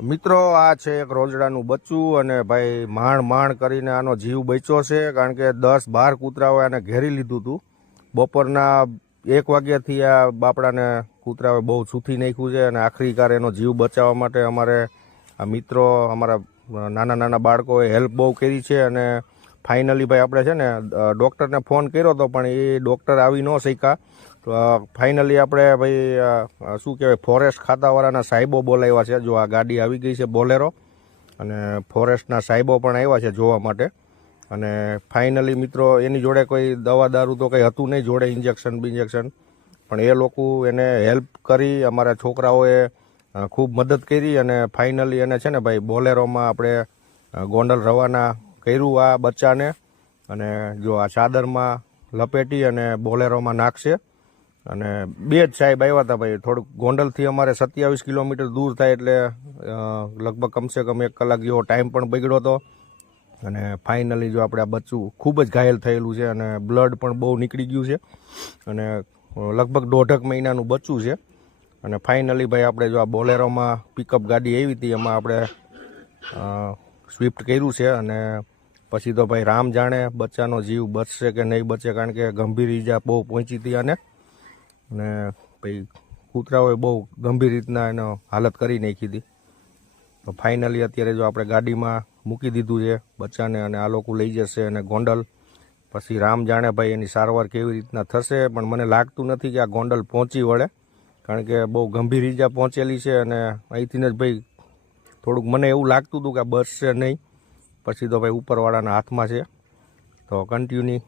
મિત્રો આ છે એક રોજડાનું બચ્ચું અને ભાઈ માંડ કરીને આનો જીવ બચ્યો છે, કારણ કે 10-12 કૂતરાઓએ આને ઘેરી લીધું હતું. બપોરના 1 વાગ્યાથી આ બાપડાને કૂતરાઓએ બહુ સૂથી નાખ્યું છે અને આખરીકાર એનો જીવ બચાવવા માટે અમારે આ મિત્રો, અમારા નાના બાળકોએ હેલ્પ બહુ કરી છે. અને ફાઇનલી ભાઈ આપણે છે ને ડૉક્ટરને ફોન કર્યો હતો, પણ એ ડૉક્ટર આવી ન શક્યા. તો ફાઇનલી આપણે ભાઈ શું કહેવાય, ફોરેસ્ટ ખાતાવાળાના સાહેબો બોલાવ્યા છે. જો આ ગાડી આવી ગઈ છે બોલેરો, અને ફોરેસ્ટના સાહેબો પણ આવ્યા છે જોવા માટે. અને ફાઇનલી મિત્રો એની જોડે કોઈ દવા દારૂ તો કંઈ હતું નહીં, જોડે ઇન્જેક્શન પણ એ લોકો એને હેલ્પ કરી. અમારા છોકરાઓએ ખૂબ મદદ કરી અને ફાઇનલી એને છે ને ભાઈ બોલેરોમાં આપણે ગોંડલ રવાના કર્યું આ બચ્ચાને. અને જો આ ચાદરમાં લપેટી અને બોલેરોમાં નાખશે. અને 2 જ સાહેબ આવ્યા હતા ભાઈ. થોડુંક ગોંડલથી અમારે 27 કિલોમીટર દૂર થાય, એટલે લગભગ કમસે કમ 1 કલાક જેવો ટાઈમ પણ બગડ્યો હતો. અને ફાઇનલી જો આપણે આ બચ્ચું ખૂબ જ ઘાયલ થયેલું છે અને બ્લડ પણ બહુ નીકળી ગયું છે. અને લગભગ 1.5 મહિનાનું બચ્ચું છે. અને ફાઇનલી ભાઈ આપણે જો આ બોલેરોમાં પિકઅપ ગાડી આવી હતી, એમાં આપણે સ્વિફ્ટ કર્યું છે. અને પછી તો ભાઈ રામ જાણે બચ્ચાનો જીવ બચશે કે નહીં બચે, કારણ કે ગંભીર ઈજા બહુ પહોંચી હતી આને. અને ભાઈ કૂતરાઓએ બહુ ગંભીર રીતના એનો હાલત કરી નાખી હતી. તો ફાઇનલી અત્યારે જો આપણે ગાડીમાં મૂકી દીધું છે બચ્ચાને, અને આ લોકો લઈ જશે અને ગોંડલ. પછી રામ જાણે ભાઈ એની સારવાર કેવી રીતના થશે, પણ મને લાગતું નથી કે આ ગોંડલ પહોંચી વળે, કારણ કે બહુ ગંભીર ઈજા પહોંચેલી છે. અને અહીંથી જ ભાઈ થોડુંક મને એવું લાગતું હતું કે આ બચશે નહીં. પછી તો ભાઈ ઉપરવાળાના હાથમાં છે. તો કન્ટિન્યુ